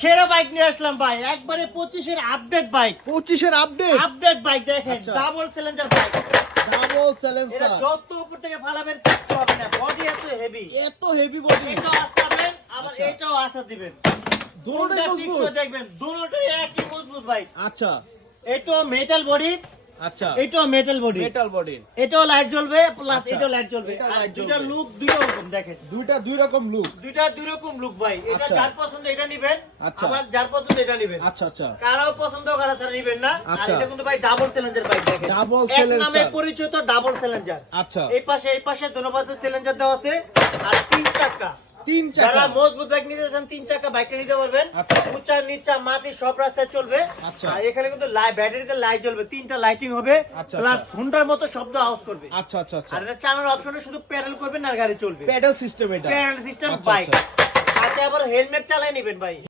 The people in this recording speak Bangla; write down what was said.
সেরা বাইক নিয়ে আসলাম ভাই, একবারে 25 এর আপডেট বাইক। 25 এর আপডেট বাইক দেখেন, আচ্ছা। Double Challenger bike. ডাবল এটা সাইলেন্সার, যত উপর থেকে ফালাবেন কিচ্ছু হবে না, বডি এত হেভি। এত হেভি বডি, এটাও আসাবেন, আবার আচ্ছা। এটাও আসা দিবেন। দুটোই দুটোটা মজবুত। টিকসই দেখবেন, দুটোই একই মজবুত ভাই। আচ্ছা এটাও মেটাল বডি, আচ্ছা, এটাও মেটাল বডি। মেটাল বডি, এটাও লাইট জ্বলবে, প্লাস আচ্ছা। এটাও লাইট জ্বলবে। এটাও আর লাইট দুইটা জ্বলবে। লুক দুটো রকম দেখেন, দুইটা দুই রকম লুক। দুইটা দুই রকম লুক ভাই। এটা আচ্ছা। যার পছন্দ এটা নিবেন, আচ্ছা। আবার যার পছন্দ এটা নিবেন। আচ্ছা আচ্ছা, কারো পছন্দ কারো ছাড়া নিবেন না। আর আচ্ছা। এটা কিন্তু ভাই ডাবল চ্যালেঞ্জার বাইক দেখেন, ডাবল এক চ্যালেঞ্জার। নামে পরিচিত ডাবল চ্যালেঞ্জার। আচ্ছা, এই পাশে দোনো পাশে চ্যালেঞ্জার দেওয়া আছে। আর তিন চাকা, তিন যারা চাকা, মজবুত বাইক নিতে চান তিন চাকা বাইকটা নিতে পারবেন। আচ্ছা। উঁচা নিচা মাটি সব রাস্তায় চলবে। আচ্ছা। আর এখানে কিন্তু ব্যাটারিতে লাইট জ্বলবে, তিনটা লাইটিং হবে, আচ্ছা, প্লাস আচ্ছা। হুন্ডার মতো শব্দ আওয়াজ করবে। আচ্ছা আচ্ছা আচ্ছা, আর এটা চালানোর অপশনে শুধু প্যাডেল করবেন আর গাড়ি চলবে। প্যাডেল সিস্টেম এটা, প্যাডেল সিস্টেম আচ্ছা, বাইক। আচ্ছা। সাথে আবার হেলমেট চালাই নেবেন ভাই।